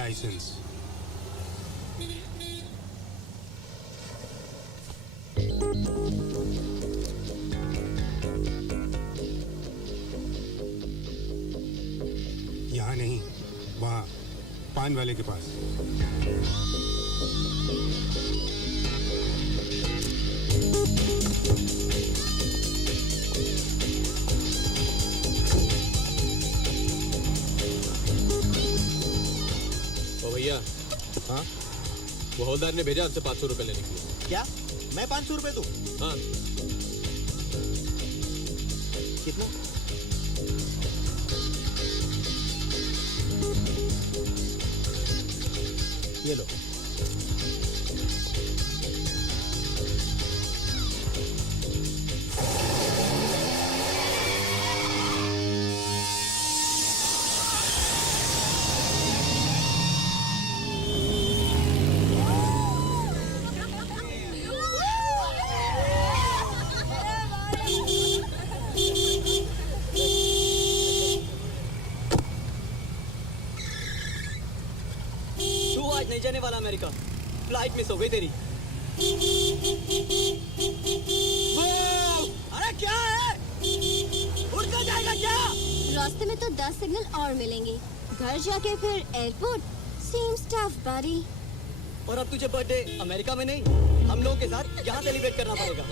Licence. यहाँ नहीं, वहाँ पान वाले के पास। ओ भैया, हाँ वो हवलदार ने भेजा आपसे 500 रुपए लेने के लिए। क्या? मैं 500 रुपए दूं? हाँ। कितना? ये लो। नहीं जाने वाला अमेरिका, फ्लाइट मिस हो गई तेरी। अरे क्या है? उड़ कर जाएगा क्या? रास्ते में तो 10 सिग्नल और मिलेंगे, घर जाके फिर एयरपोर्ट। Seems tough, buddy. और अब तुझे बर्थडे अमेरिका में नहीं, हम लोगों के साथ यहाँ सेलिब्रेट करना पड़ेगा।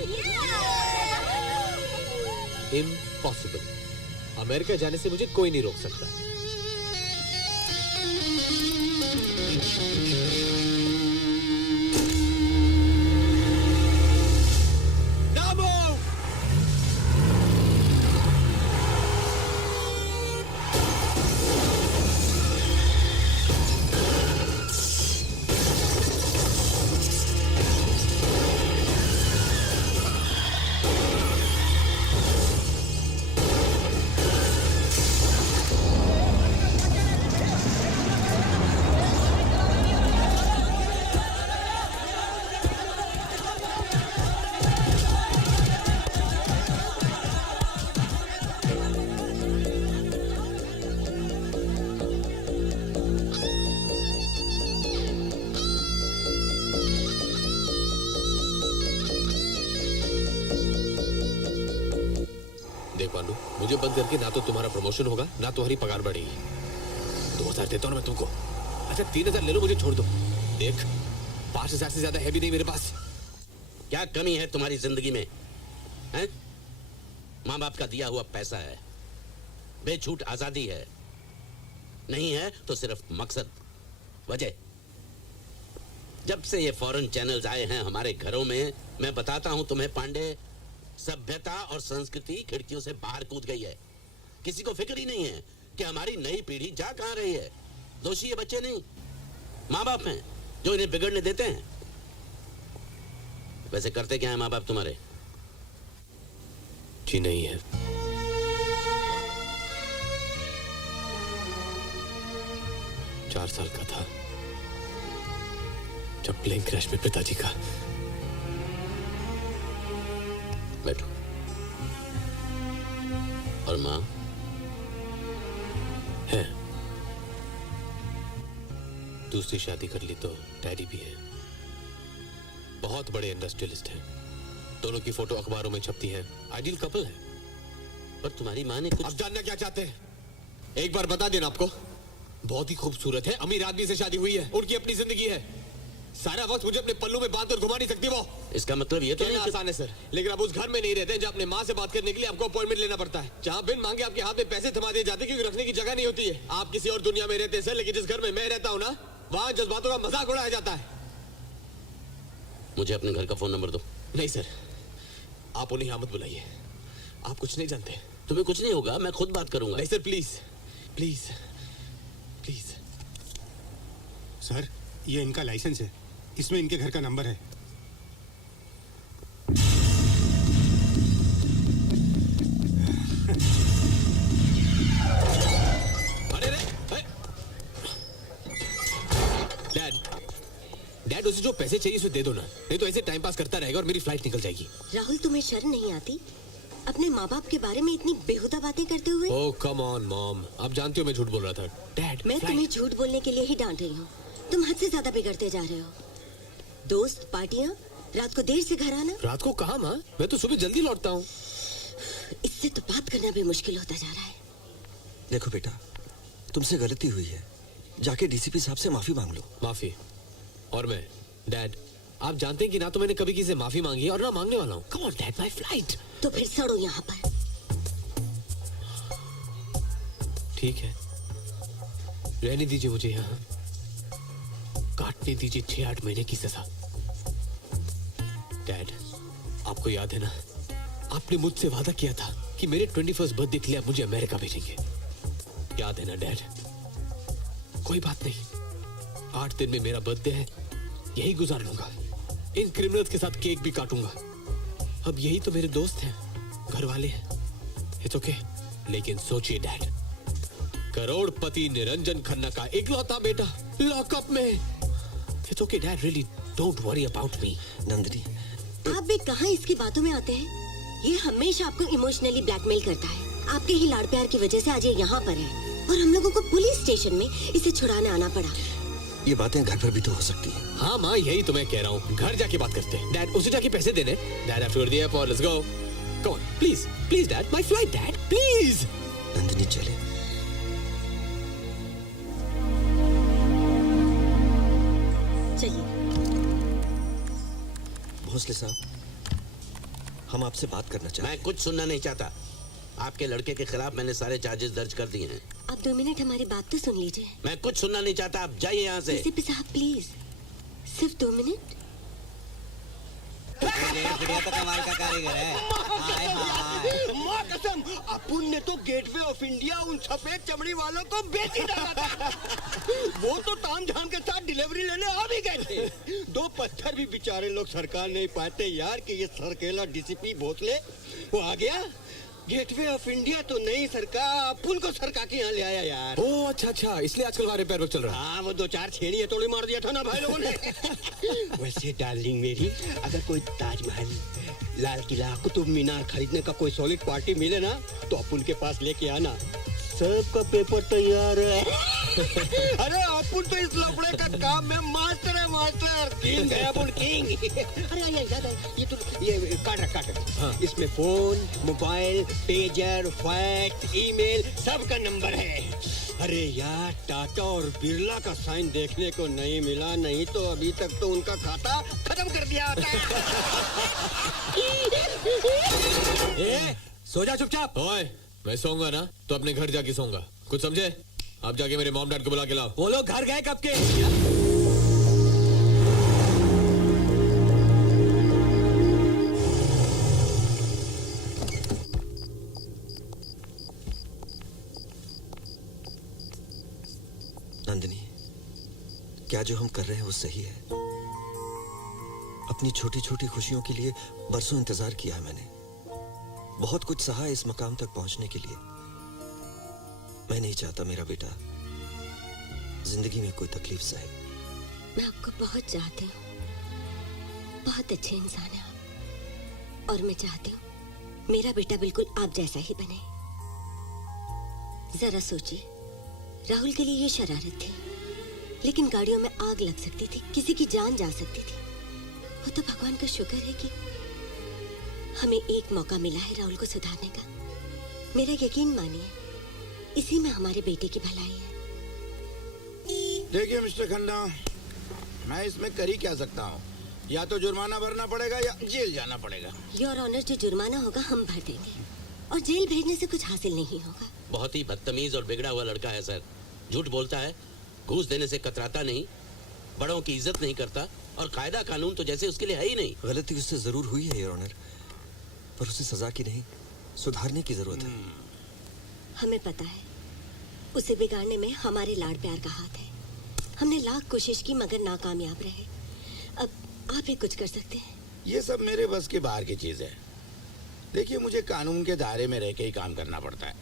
इम्पॉसिबल। अमेरिका जाने से मुझे कोई नहीं रोक सकता। मुझे बंद करके ना तो तुम्हारा प्रमोशन होगा ना तुम्हारी पगार बढ़ेगी। 2000 देता हूँ मैं तुमको। अच्छा 3000 ले लो, मुझे छोड़ दो। देख 5000 से ज्यादा है भी नहीं मेरे पास। क्या कमी है तुम्हारी जिंदगी में? हैं? माँ बाप का दिया हुआ पैसा है, बेछूट आजादी है, नहीं है तो सिर्फ मकसद, वजह। जब से ये फॉरेन चैनल्स आए हैं हमारे घरों में, मैं बताता हूं तुम्हें पांडे, सभ्यता और संस्कृति खिड़कियों से बाहर कूद गई है। किसी को फिक्र ही नहीं है कि हमारी नई पीढ़ी जा कहां रही है। दोषी ये बच्चे नहीं, माँ बाप हैं जो इन्हें बिगड़ने देते हैं। वैसे करते क्या है माँ बाप तुम्हारे? जी नहीं है। चार साल का था जब प्लेन क्रैश में पिताजी का। बैठो। और माँ? है, दूसरी शादी कर ली तो डैडी भी है। बहुत बड़े इंडस्ट्रियलिस्ट हैं। दोनों की फोटो अखबारों में छपती है। आइडियल कपल है। पर तुम्हारी माँ ने कुछ... अब जानना क्या चाहते हैं? एक बार बता देना आपको। बहुत ही खूबसूरत है, अमीर आदमी से शादी हुई है, उनकी अपनी जिंदगी है। सारा वक्त मुझे अपने पल्लू में बांध कर घुमा नहीं सकती वो। इसका मतलब ये तो नहीं आसान है सर, लेकिन आप उस घर में नहीं रहते जहाँ अपने माँ से बात करने के लिए आपको अपॉइंटमेंट लेना पड़ता है, जहाँ बिन मांगे आपके हाथ में पैसे थमा दिए जाते क्योंकि रखने की जगह नहीं होती है। आप किसी और दुनिया में रहते हैं सर, लेकिन जिस घर में मैं रहता हूँ ना, वहाँ जज्बातों का मजाक उड़ाया जाता है। मुझे अपने घर का फोन नंबर दो। नहीं सर, आप उन्हें यहाँ मत बुलाइए, आप कुछ नहीं जानते। तुम्हें कुछ नहीं होगा, मैं खुद बात करूंगा। नहीं sir, please please please. Sir ये इनका लाइसेंस है, इसमें इनके घर का नंबर है। अरे डैड उसे जो पैसे चाहिए उसे दे दो ना, नहीं तो ऐसे टाइम पास करता रहेगा और मेरी फ्लाइट निकल जाएगी। राहुल तुम्हें शर्म नहीं आती? अपने माँ बाप के बारे में इतनी बेहुदा बातें करते हुए? ओह कम ऑन मॉम, आप जानती हो मैं झूठ बोल रहा था। डैड, मैं तुम्हें झूठ बोलने के लिए ही डांट रही हूँ। तुम हद से ज्यादा बिगड़ते जा रहे हो। दोस्त, पार्टियाँ, रात को देर से घर आना। रात को कहाँ माँ, मैं तो सुबह जल्दी लौटता हूँ। इससे तो बात करना भी मुश्किल होता जा रहा है। देखो बेटा, तुमसे गलती हुई है, जाके डीसीपी साहब से माफी मांग लो। माफी? और मैं? डैड, आप जानते हैं कि ना तो मैंने कभी किसी से माफी मांगी है और ना मांगने वाला हूँ। Come on dad, my flight. तो फिर सड़ो यहाँ पर। ठीक है, रहने दीजिए मुझे यहाँ, काटने दीजिए 6-8 महीने की सजा। डैड, आपको याद है ना, आपने मुझसे वादा किया था कि मेरे 21st बर्थडे के लिए आप मुझे अमेरिका भेजेंगे। याद है ना डैड? कोई बात नहीं, 8 दिन में मेरा बर्थडे है, यही गुजार लूंगा। इन क्रिमिनल्स के साथ केक भी काटूंगा। अब यही तो मेरे दोस्त हैं, घर वाले हैं। It's okay. लेकिन सोचिए डैड, करोड़पति निरंजन खन्ना का इकलौता बेटा लॉकअप में। It's okay dad, really don't worry about me. Nandini, आप भी कहाँ इसकी बातों में आते हैं? ये हमेशा आपको इमोशनली ब्लैकमेल करता है। आपके ही लाड़ प्यार की वजह से आज ये यहाँ पर है और हम लोगों को पुलिस स्टेशन में इसे छुड़ाने आना पड़ा। ये बातें घर पर भी तो हो सकती हैं। हाँ माँ, यही तो मैं कह रहा हूँ, घर जाके बात करते हैं। डैड, उसे जाके पैसे देने। Dad, after the airport, let's go. Come on, please please dad, my flight dad, please. Nandini चले। चलिए। भोसले साहब, हम आपसे बात करना चाहते हैं। मैं कुछ सुनना नहीं चाहता। आपके लड़के के खिलाफ मैंने सारे चार्जेस दर्ज कर दिए हैं। आप 2 मिनट हमारी बात तो सुन लीजिए। मैं कुछ सुनना नहीं चाहता, आप जाइए यहाँ से। डीसीपी साहब प्लीज, सिर्फ 2 मिनट। बढ़िया तो कमाल का कारीगर है। हाय हाय। माँ कसम, अपुन ने तो गेटवे ऑफ इंडिया उन सफेद चमड़ी वालों को बेच ही डाला था। वो तो ताम झाम के साथ डिलीवरी लेने आ भी गए थे। 2 पत्थर भी बेचारे लोग सरकार नहीं पाते यार कि ये सरकेला डीसीपी भोसले वो आ गया। गेटवे ऑफ इंडिया तो नहीं सरकार, अपुन को सरकार के यहाँ ले आया यार। ओह अच्छा अच्छा, इसलिए आजकल हमारे पैर चल रहा है। हाँ, वो 2-4 छेड़ी तोड़ी मार दिया था ना भाई लोगों ने। वैसे डार्लिंग मेरी, अगर कोई ताजमहल, लाल किला, कुतुब मीनार खरीदने का कोई सॉलिड पार्टी मिले ना तो अपुन के पास लेके आना। सबका पेपर तैयार है। अरे अपुन तो इस लफड़े का काम में मास्टर है, मास्टर किंग है अपुन, किंग। अरे ये तो ये काट रख। हाँ। इसमें phone, mobile, pager, fax, email सबका नंबर है। अरे यार, टाटा और बिरला का साइन देखने को नहीं मिला, नहीं तो अभी तक तो उनका खाता खत्म कर दिया होता। ए, सो जा चुपचाप। ओए, मैं सोऊंगा ना तो अपने घर जाके सोऊंगा, कुछ समझे? आप जाके मेरे मॉम डैड को बुला के लाओ। वो लोग घर गए कब के? नंदिनी, क्या जो हम कर रहे हैं वो सही है? अपनी छोटी छोटी खुशियों के लिए बरसों इंतजार किया है मैंने, बहुत कुछ सहा इस मकाम तक पहुंचने के लिए। मैं नहीं चाहता मेरा बेटा जिंदगी में कोई तकलीफ सहे। मैं आपको बहुत चाहती हूँ, बहुत अच्छे इंसान हैं आप, और मैं चाहती हूँ मेरा बेटा बिल्कुल आप जैसा ही बने। जरा सोचिए, राहुल के लिए ये शरारत थी, लेकिन गाड़ियों में आग लग सकती थी, किसी की जान जा सकती थी। वो तो भगवान का शुक्र है कि हमें एक मौका मिला है राहुल को सुधारने का। मेरा यकीन मानिए, इसी में हमारे बेटे की भलाई है। देखिए मिस्टर खन्ना, मैं इसमें कर ही क्या सकता हूँ, या तो जुर्माना भरना पड़ेगा या जेल जाना पड़ेगा। योर ऑनर, जो जुर्माना होगा हम भर देंगे, और जेल भेजने से कुछ हासिल नहीं होगा। बहुत ही बदतमीज और बिगड़ा हुआ लड़का है सर। झूठ बोलता है, घूस देने से कतराता नहीं, बड़ों की इज्जत नहीं करता, और कायदा कानून तो जैसे उसके लिए है ही नहीं। गलती उससे जरूर हुई है योर ऑनर, पर उसे सजा की नहीं, सुधारने की जरूरत है। हमें पता है उसे बिगाड़ने में हमारे लाड़ प्यार का हाथ है। हमने लाख कोशिश की मगर नाकामयाब रहे। अब आप ही कुछ कर सकते हैं। ये सब मेरे बस के बाहर की चीज है। देखिए, मुझे कानून के दायरे में रह के ही काम करना पड़ता है।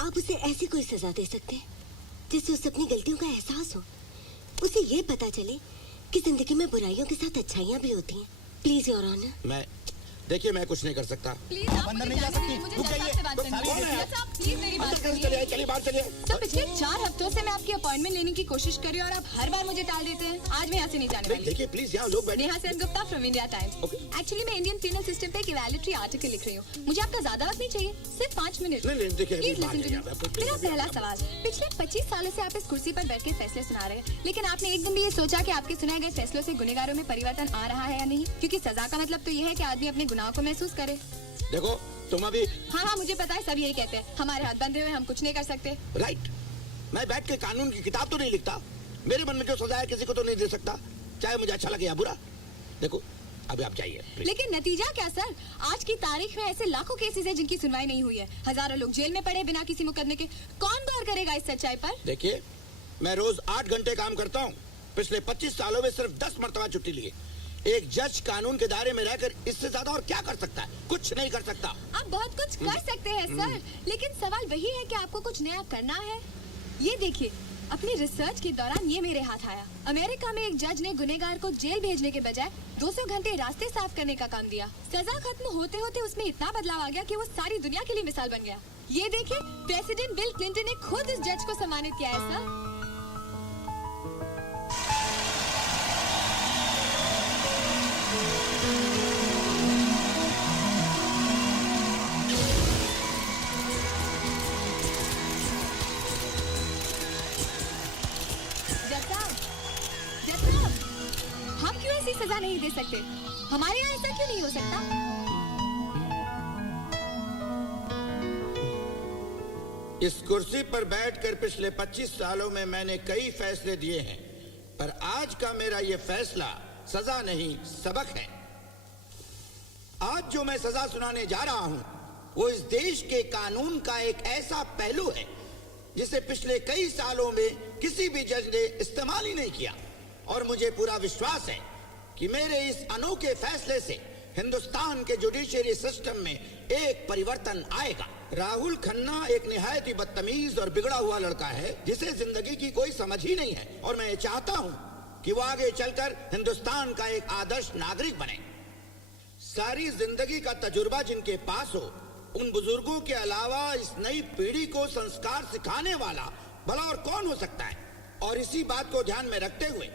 आप उसे ऐसी कोई सजा दे सकते हैं जिससे उसे अपनी गलतियों का एहसास हो, उसे ये पता चले कि जिंदगी में बुराइयों के साथ अच्छाइयाँ भी होती हैं। Please your honour. देखिए मैं कुछ नहीं कर सकता। प्लीज आप अंदर नहीं जा सकती, मुझे जज साहब से बात करनी है। जज साहब प्लीज मेरी बात सुनिए। चलिए बाहर चलिए। सर पिछले 4 हफ्तों से मैं आपकी अपॉइंटमेंट लेने की कोशिश कर रही हूँ और आप हर बार मुझे टाल देते हैं। आज मैं यहाँ से नहीं जाने वाली। देखिए प्लीज यहाँ लोग बैठे। Neha Sen Gupta from India times. Actually मैं इंडियन पीनल सिस्टम पे एक इवैल्यूएटरी आर्टिकल लिख रही हूँ। मुझे आपका ज्यादा वक्त नहीं चाहिए, सिर्फ 5 मिनट। नहीं, देखिए, प्लीज बात लिसन टू मी। मेरा पहला सवाल, पिछले 25 सालों से आप इस कुर्सी पर बैठ के फैसले सुना रहे हैं, लेकिन आपने एक दिन भी ये सोचा कि आपके सुनाए गए फैसलों से गुनहगारों में परिवर्तन आ रहा है या नहीं? क्योंकि सजा का मतलब तो ये है कि आदमी अपने गुनाहों को महसूस करे। देखो तुम अभी। हाँ मुझे पता है, सब यही कहते हैं, हमारे हाथ बंधे हुए, हम कुछ नहीं कर सकते। राइट, मैं बैठ के कानून की किताब तो नहीं लिखता। मेरे मन में जो सजा है किसी को तो नहीं दे सकता, चाहे मुझे अच्छा लगे या बुरा। देखो अभी आप जाइए। लेकिन नतीजा क्या सर? आज की तारीख में ऐसे लाखों केसेस हैं जिनकी सुनवाई नहीं हुई है। हजारों लोग जेल में पड़े बिना किसी मुकदमे के। कौन गौर करेगा इस सच्चाई पर? देखिए मैं रोज 8 घंटे काम करता हूँ। पिछले 25 सालों में सिर्फ 10 मरतबा छुट्टी ली है। एक जज कानून के दायरे में रहकर इससे ज्यादा और क्या कर सकता है? कुछ नहीं कर सकता। आप बहुत कुछ कर सकते हैं सर, लेकिन सवाल वही है कि आपको कुछ नया करना है। ये देखिए, अपनी रिसर्च के दौरान ये मेरे हाथ आया। अमेरिका में एक जज ने गुनहगार को जेल भेजने के बजाय 200 घंटे रास्ते साफ करने का काम दिया। सजा खत्म होते होते उसमें इतना बदलाव आ गया कि वो सारी दुनिया के लिए मिसाल बन गया। ये देखिए, प्रेसिडेंट बिल क्लिंटन ने खुद इस जज को सम्मानित किया है सर। हम क्यों ऐसी सजा नहीं दे सकते? हमारे यहाँ ऐसा क्यों नहीं हो सकता? इस कुर्सी पर बैठकर पिछले 25 सालों में मैंने कई फैसले दिए हैं, पर आज का मेरा ये फैसला सजा नहीं सबक है। आज जो मैं सजा सुनाने जा रहा हूं वो इस देश के कानून का एक ऐसा पहलू है जिसे पिछले कई सालों में किसी भी जज ने इस्तेमाल ही नहीं किया। और मुझे पूरा विश्वास है कि मेरे इस अनोखे फैसले से हिंदुस्तान के जुडिशरी सिस्टम में एक परिवर्तन आएगा। राहुल खन्ना एक निहायत ही बदतमीज और बिगड़ा हुआ लड़का है जिसे जिंदगी की कोई समझ ही नहीं है, और मैं चाहता हूं कि वो आगे चलकर हिंदुस्तान का एक आदर्श नागरिक बने। सारी जिंदगी का तजुर्बा जिनके पास हो, उन बुजुर्गों के अलावा इस नई पीढ़ी को संस्कार सिखाने वाला भला और कौन हो सकता है? और इसी बात को ध्यान में रखते हुए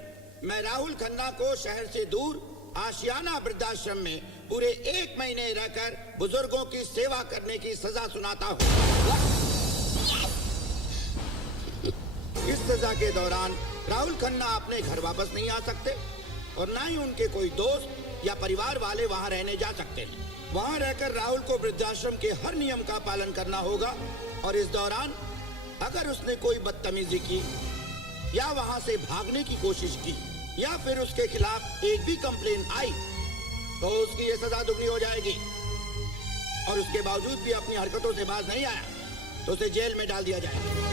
मैं राहुल खन्ना को शहर से दूर आशियाना वृद्धाश्रम में पूरे 1 महीने रहकर बुजुर्गों की सेवा करने की सजा सुनाता हूँ। इस सजा के दौरान राहुल खन्ना अपने घर वापस नहीं आ सकते और ना ही उनके कोई दोस्त या परिवार वाले वहाँ रहने जा सकते हैं। वहाँ रहकर राहुल को वृद्धाश्रम के हर नियम का पालन करना होगा, और इस दौरान अगर उसने कोई बदतमीजी की या वहाँ से भागने की कोशिश की या फिर उसके खिलाफ एक भी कंप्लेन आई तो उसकी ये सजा दुगनी हो जाएगी। और उसके बावजूद भी अपनी हरकतों से बाज नहीं आया तो उसे जेल में डाल दिया जाएगा।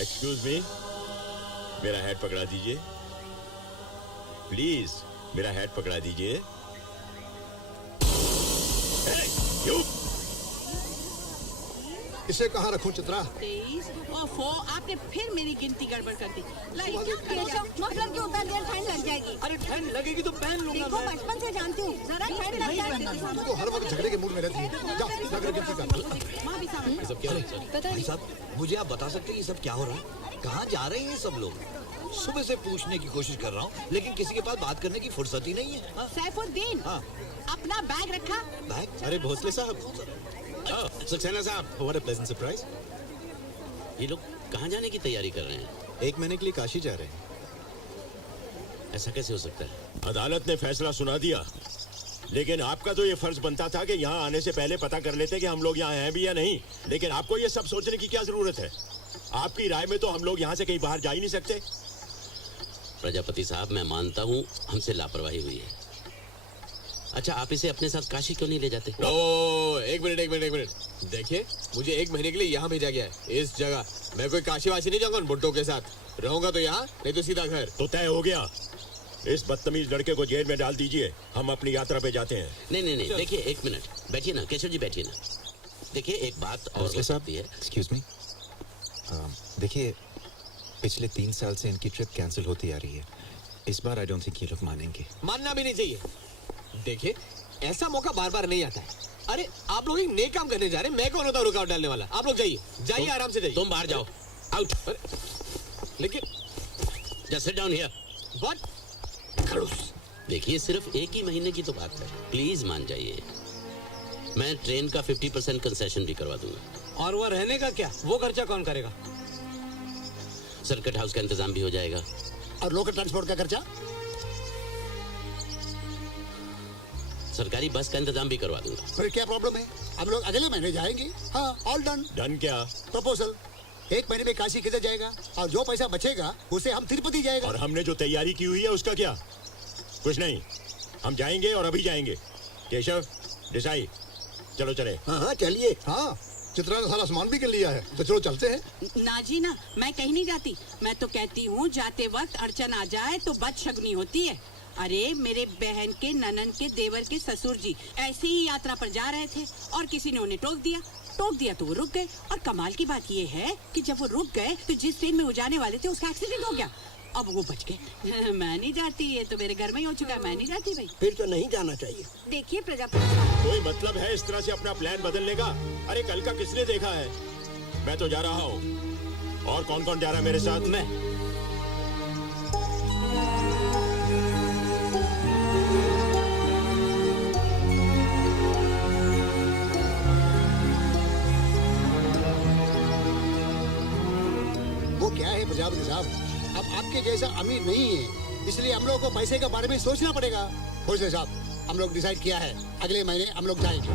एक्सक्यूज मी, मेरा हैट पकड़ा दीजिए प्लीज, मेरा हैट पकड़ा दीजिए। इसे कहाँ रखूं चित्रा? 23 और आपने फिर मेरी गिनती गड़बड़ कर दी। मफलर के ऊपर देर ठंड लग जाएगी। अरे ठंड लगेगी तो पहन लूंगा देखो बचपन से जानती हूँ, जरा ठंड लग जाएगी। तू तो हर वक्त झगड़े के मूड में रहती है। जा, जाकर गिनती कर। माँ भी सामने। सब क्या है सर? पता नहीं। साहब, मुझे आप बता सकते हैं ये सब क्या हो रहा है? कहाँ जा रहे हैं ये सब लोग? सुबह से पूछने की कोशिश कर रहा हूँ लेकिन किसी के पास बात करने की फुर्सत ही नहीं है। सैफुद्दीन, अपना बैग रखा? बैग? अरे भोसले साहब, सक्सेना साहब, व्हाट अ प्लेजेंट सरप्राइज। ये लोग कहाँ जाने की तैयारी कर रहे हैं? 1 महीने के लिए काशी जा रहे हैं। ऐसा कैसे हो सकता है? अदालत ने फैसला सुना दिया, लेकिन आपका तो ये फर्ज बनता था कि यहाँ आने से पहले पता कर लेते कि हम लोग यहाँ हैं भी या नहीं। लेकिन आपको ये सब सोचने की क्या जरूरत है? आपकी राय में तो हम लोग यहाँ से कहीं बाहर जा ही नहीं सकते। प्रजापति साहब, मैं मानता हूँ हमसे लापरवाही हुई है, अच्छा, आप इसे अपने साथ काशी क्यों नहीं ले जाते? ओ, एक मिनट। देखिए, मुझे 1 महीने के लिए यहाँ भेजा गया है, इस जगह। मैं कोई काशी वाशी नहीं जाऊंगा उन बुड्ढों के साथ। रहूंगा तो यहाँ, नहीं तो सीधा घर। तो तय हो गया। इस बदतमीज लड़के को जेल में डाल दीजिए, हम अपनी यात्रा पे जाते हैं। नहीं, देखिए 1 मिनट बैठिए ना, केशव जी बैठिए ना। देखिए एक बात और हो सकती है। एक्सक्यूज मी, देखिए पिछले 3 साल से इनकी ट्रिप कैंसिल होती आ रही है। इस बार आई डोंट थिंक ये लोग मानेंगे। मानना भी नहीं चाहिए। देखिए, ऐसा मौका बार बार नहीं आता है। अरे आप लोग एक नेक काम करने जा रहे हैं, मैं कौन होता हूँ रुकावट डालने वाला? आप लोग जाइए आराम से जाइए। तुम बाहर जाओ, आउट। लेकिन just sit down here. What? देखिए सिर्फ 1 ही महीने की तो बात है, प्लीज मान जाइए। मैं ट्रेन का 50% कंसेशन भी करवा दूंगा। और वो रहने का क्या? वो खर्चा कौन करेगा? सर्किट हाउस का इंतजाम भी हो जाएगा। और लोकल ट्रांसपोर्ट का खर्चा? सरकारी बस का इंतजाम भी करवा दूंगा। फिर क्या प्रॉब्लम है? हम लोग अगले महीने जाएंगे। हाँ, ऑल डन। डन क्या? प्रपोजल। 1 महीने में काशी किधर जाएगा और जो पैसा बचेगा उसे हम तिरुपति जाएगा। और हमने जो तैयारी की हुई है उसका क्या? कुछ नहीं, हम जाएंगे और अभी जाएंगे। केशव, देसाई, चलो चले। हाँ चलिए। हाँ, चित्रा ने सारा सामान भी कर लिया है, तो चलो चलते हैं। ना जी ना, मैं कहीं नहीं जाती। मैं तो कहती हूँ जाते वक्त अड़चन आ जाए तो बदशगुनी होती है। अरे मेरे बहन के, ननन के, देवर के ससुर जी ऐसे ही यात्रा पर जा रहे थे और किसी ने उन्हें टोक दिया तो वो रुक गए। और कमाल की बात ये है कि जब वो रुक गए तो जिस ट्रेन में वो जाने वाले थे उसका एक्सीडेंट हो गया। अब वो बच गए। मैं नहीं जाती, ये तो मेरे घर में ही हो चुका है। मैं नहीं जाती भाई। फिर तो नहीं जाना चाहिए। देखिए प्रजापति, कोई मतलब है इस तरह से अपना प्लान बदलने का? अरे कल का किसने देखा है? मैं तो जा रहा हूँ। और कौन कौन जा रहा है मेरे साथ? मैं। वो क्या है प्रजापति साहब, अब आपके जैसा अमीर नहीं है, इसलिए हम लोगों को पैसे के बारे में सोचना पड़ेगा। भोसले साहब, हम लोग डिसाइड किया है, अगले महीने हम लोग जाएंगे।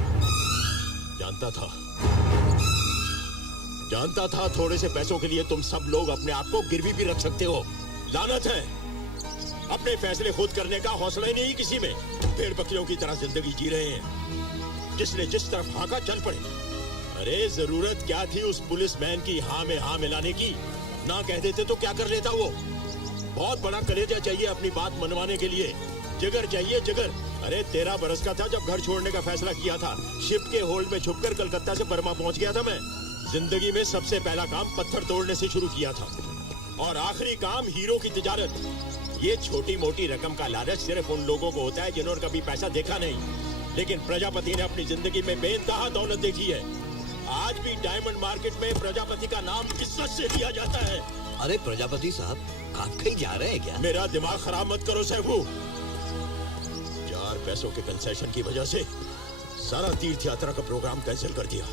जानता था थोड़े से पैसों के लिए तुम सब लोग अपने आप को गिरवी भी रख सकते हो। लानत है, अपने फैसले खुद करने का हौसला ही नहीं किसी में। भेड़ बकरियों की तरह जिंदगी जी रहे हैं, जिसने जिस तरफ भागा चल पड़े। अरे जरूरत क्या थी उस पुलिसमैन की हाँ में हाँ मिलाने की? ना कह देते तो क्या कर लेता वो? बहुत बड़ा कलेजा चाहिए अपनी बात मनवाने के लिए, जिगर चाहिए, जिगर। अरे 13 बरस का था जब घर छोड़ने का फैसला किया था। शिप के होल्ड में छुपकर कलकत्ता से बर्मा पहुंच गया था मैं। जिंदगी में सबसे पहला काम पत्थर तोड़ने से शुरू किया था और आखिरी काम हीरो की तिजारत। ये छोटी मोटी रकम का लालच सिर्फ उन लोगों को होता है जिन्होंने कभी पैसा देखा नहीं। लेकिन प्रजापति ने अपनी जिंदगी में बेइंतहा दौलत देखी है। आज भी डायमंड मार्केट में प्रजापति का नाम इज्जत से लिया जाता है। अरे प्रजापति साहब, आप कहीं जा रहे हैं क्या? मेरा दिमाग खराब मत करो सहबू। 4 पैसों के कंसेशन की वजह से सारा तीर्थ यात्रा का प्रोग्राम कैंसिल कर दिया।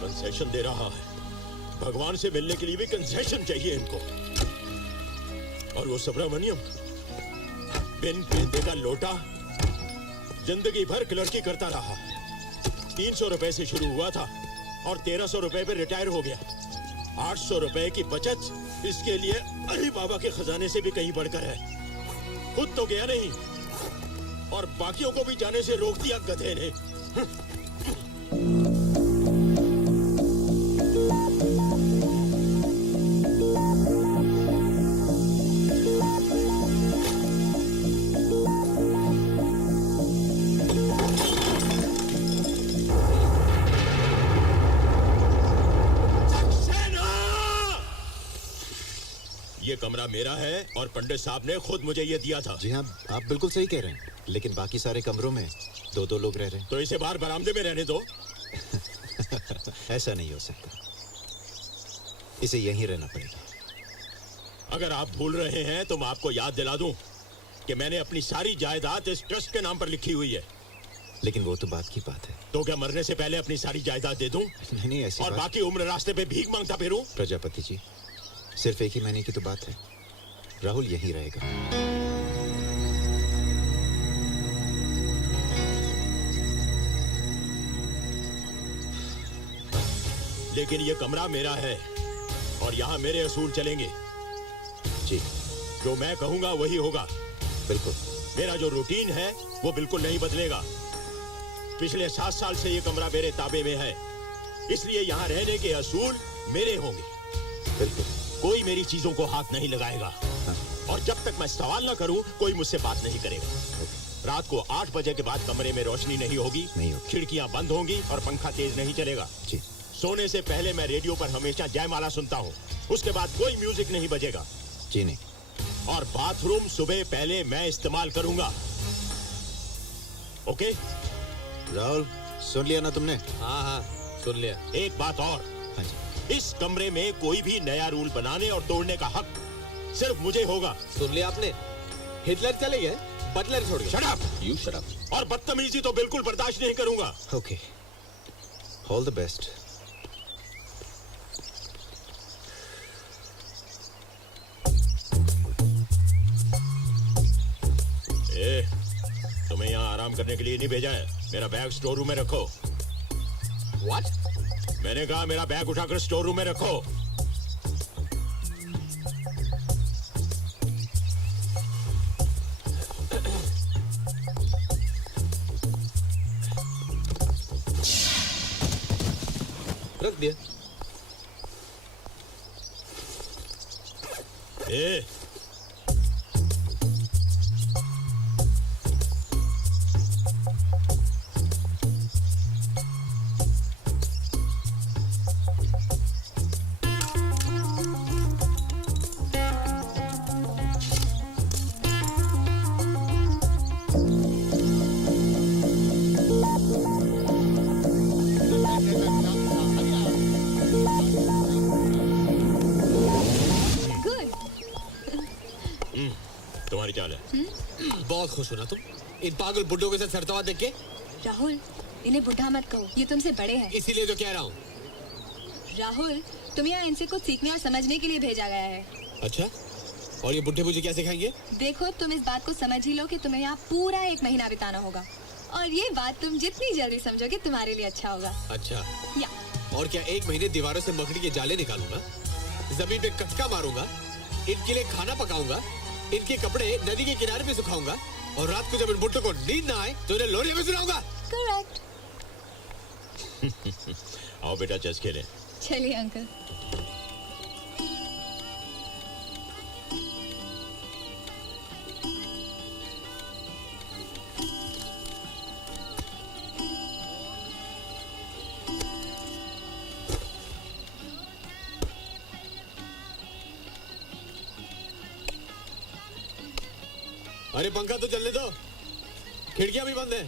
कंसेशन दे रहा है, भगवान से मिलने के लिए भी कंसेशन चाहिए इनको। और वो सुब्रमण्यम बिन पेंदे का लोटा जिंदगी भर क्लर्की करता रहा। 300 रुपए से शुरू हुआ था और 1300 रुपए पे रिटायर हो गया। 800 रुपए की बचत इसके लिए अली बाबा के खजाने से भी कहीं बढ़कर है। खुद तो गया नहीं और बाकियों को भी जाने से रोक दिया गधे ने। ये कमरा मेरा है और पंडित साहब ने खुद मुझे ये दिया था। जी हाँ, आप बिल्कुल सही कह रहे हैं, लेकिन बाकी सारे कमरों में 2-2 लोग रह रहे हैं। तो इसे बाहर बरामदे में रहने दो। ऐसा नहीं हो सकता, इसे यहीं रहना पड़ेगा। अगर आप भूल रहे हैं तो मैं आपको याद दिला दूं कि मैंने अपनी सारी जायदाद इस ट्रस्ट के नाम पर लिखी हुई है। लेकिन वो तो बात की बात है। तो क्या मरने से पहले अपनी सारी जायदाद दे दूं? नहीं, ऐसी और बात... बाकी उम्र रास्ते पे भीख मांगता फिरूं? प्रजापति जी, सिर्फ 1 ही महीने की तो बात है। राहुल यहीं रहेगा। लेकिन ये कमरा मेरा है और यहाँ मेरे असूल चलेंगे। जी, जो मैं कहूंगा वही होगा। बिल्कुल। मेरा जो रूटीन है वो बिल्कुल नहीं बदलेगा। पिछले 7 साल से ये कमरा मेरे ताबे में है, इसलिए यहाँ रहने के असूल मेरे होंगे। बिल्कुल। कोई मेरी चीजों को हाथ नहीं लगाएगा, और जब तक मैं सवाल न करूं कोई मुझसे बात नहीं करेगा। रात को 8 बजे के बाद कमरे में रोशनी नहीं होगी, खिड़कियां बंद होंगी और पंखा तेज नहीं चलेगा। जी। सोने से पहले मैं रेडियो पर हमेशा जयमाला सुनता हूँ, उसके बाद कोई म्यूजिक नहीं बजेगा। जी नहीं। और बाथरूम सुबह पहले मैं इस्तेमाल करूंगा। ओके राहुल, सुन लिया ना तुमने? हाँ हाँ सुन लिया। एक बात और, हाँ जी। इस कमरे में कोई भी नया रूल बनाने और तोड़ने का हक सिर्फ मुझे होगा। सुन लिया आपने? हिटलर चले गए, बटलर छोड़ गए। Shut up! You shut up. और बदतमीजी तो बिल्कुल बर्दाश्त नहीं करूंगा। Okay, all the best. तुम्हें यहाँ आराम करने के लिए नहीं भेजा है। मेरा बैग स्टोर रूम में रखो। What? मैंने कहा मेरा बैग उठाकर स्टोर रूम में रखो। रख दिया। तुम्हारी चाल है। बहुत खुश हो ना तुम इन पागल बुड्ढों के साथ सरतवा देख के? राहुल, इन्हें बुढ़ा मत कहो, ये तुमसे बड़े हैं। इसीलिए तो कह रहा हूँ। राहुल, तुम्हें यहाँ इनसे कुछ सीखने और समझने के लिए भेजा गया है। अच्छा, और ये बुड्ढे मुझे क्या सिखाएंगे? देखो, तुम इस बात को समझ ही लो कि तुम्हें यहाँ पूरा 1 महीना बिताना होगा, और ये बात तुम जितनी जल्दी समझोगे तुम्हारे लिए अच्छा होगा। अच्छा, या और क्या 1 महीने दीवारों से मकड़ी के जाले निकालूंगा, जमीन पे कचका मारूंगा, इनके लिए खाना पकाऊंगा, इनके कपड़े नदी के किनारे पे सुखाऊंगा, और रात को जब इन बुड्ढों को नींद ना आए तो इन्हें लोरिया में सुनाऊंगा। करेक्ट। आओ बेटा चेस खेलें। चलिए अंकल। अरे पंखा तो चलने दो, खिड़कियां भी बंद है।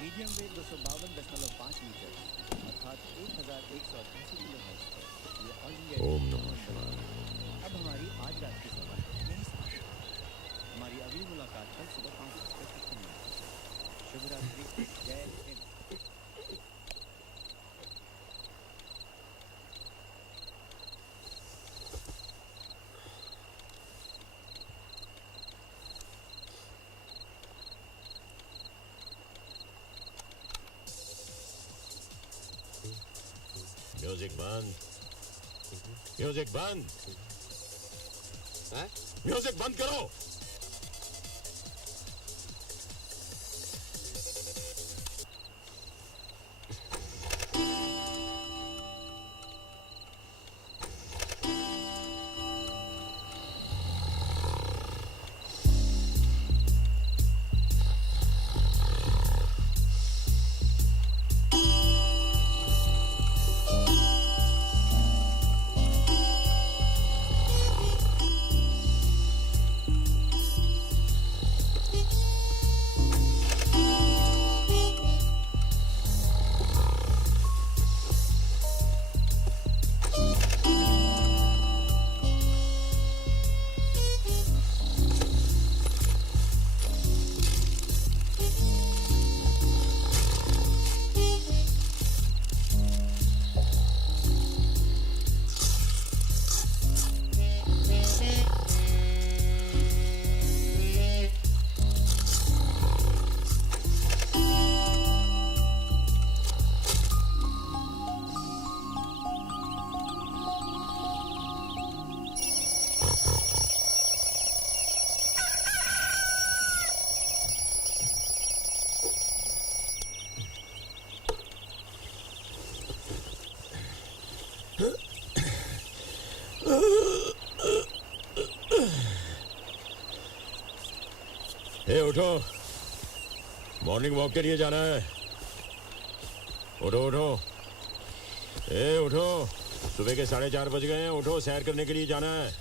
मीडियम वेव 252.5 मीटर अर्थात 1188 किलोहर्ट्ज पर। ये ऑल इंडिया ओम नमः शिवाय। अब हमारी आज रात की सभा यहीं समाप्त है। हमारी अगली मुलाकात कल सुबह 5 बजे तक। शुभ रात्रि। जय हिंद। म्यूजिक बंद, म्यूजिक बंद, हैं? म्यूजिक बंद करो। ए उठो, मॉर्निंग वॉक के लिए जाना है। उठो उठो, ए उठो, सुबह के 4:30 बज गए हैं। उठो, सैर करने के लिए जाना है।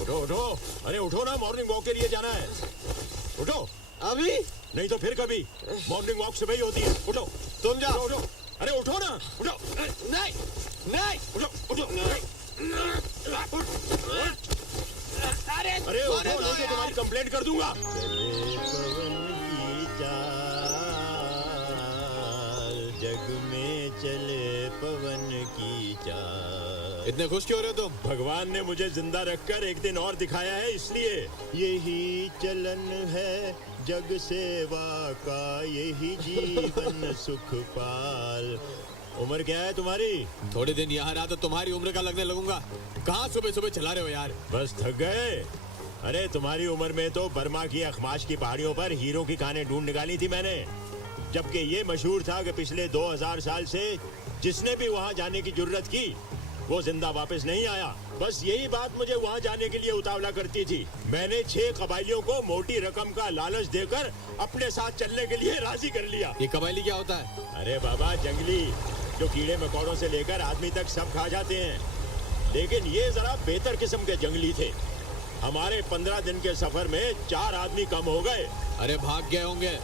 उठो उठो, अरे उठो ना, मॉर्निंग वॉक के लिए जाना है। उठो। अभी नहीं तो फिर कभी। मॉर्निंग वॉक सुबह ही होती है। उठो, तुम जाओ। उठो, अरे उठो ना, उठो। नहीं नहीं, उठो उठो। अरे अरे उठो, नहीं तो तुम्हारी कंप्लेंट कर दूंगा। चले पवन की चाल, जग में चले पवन की चाल। इतने खुश क्यों हो रहे हो तुम? भगवान ने मुझे जिंदा रखकर एक दिन और दिखाया है, इसलिए। यही चलन है जग सेवा का, यही जीवन सुख पाल। उम्र क्या है तुम्हारी? थोड़े दिन यहाँ रहा तो तुम्हारी उम्र का लगने लगूंगा। कहाँ सुबह सुबह चला रहे हो यार? बस थक गए। अरे तुम्हारी उम्र में तो बर्मा की अखमाश की पहाड़ियों पर हीरों की खानें ढूंढ निकाली थी मैंने, जबकि ये मशहूर था कि पिछले 2000 साल से जिसने भी वहाँ जाने की जुर्रत की वो जिंदा वापस नहीं आया। बस यही बात मुझे वहाँ जाने के लिए उतावला करती थी। मैंने 6 कबायलियों को मोटी रकम का लालच देकर अपने साथ चलने के लिए राजी कर लिया। ये कबायली क्या होता है? अरे बाबा, जंगली जो कीड़े मकोड़ों से लेकर आदमी तक सब खा जाते हैं, लेकिन ये जरा बेहतर किस्म के जंगली थे। हमारे 15 दिन के सफर में 4 आदमी कम हो गए। अरे भाग गए होंगे।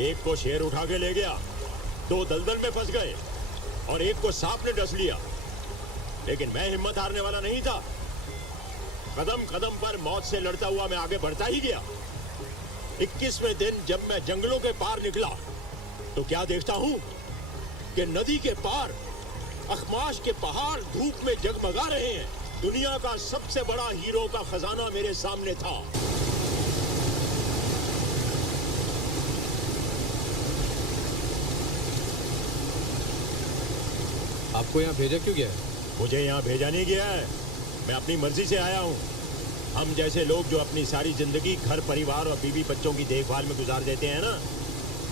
एक को शेर उठा के ले गया, 2 दलदल में फंस गए और एक को सांप ने डस लिया। लेकिन मैं हिम्मत हारने वाला नहीं था। कदम कदम पर मौत से लड़ता हुआ मैं आगे बढ़ता ही गया। 21वें दिन जब मैं जंगलों के पार निकला तो क्या देखता हूँ कि नदी के पार अखमाश के पहाड़ धूप में जगमगा रहे हैं। दुनिया का सबसे बड़ा हीरो का खजाना मेरे सामने था। आपको यहाँ भेजा क्यों गया है? मुझे यहाँ भेजा नहीं गया है, मैं अपनी मर्जी से आया हूँ। हम जैसे लोग जो अपनी सारी जिंदगी घर परिवार और बीवी बच्चों की देखभाल में गुजार देते हैं ना,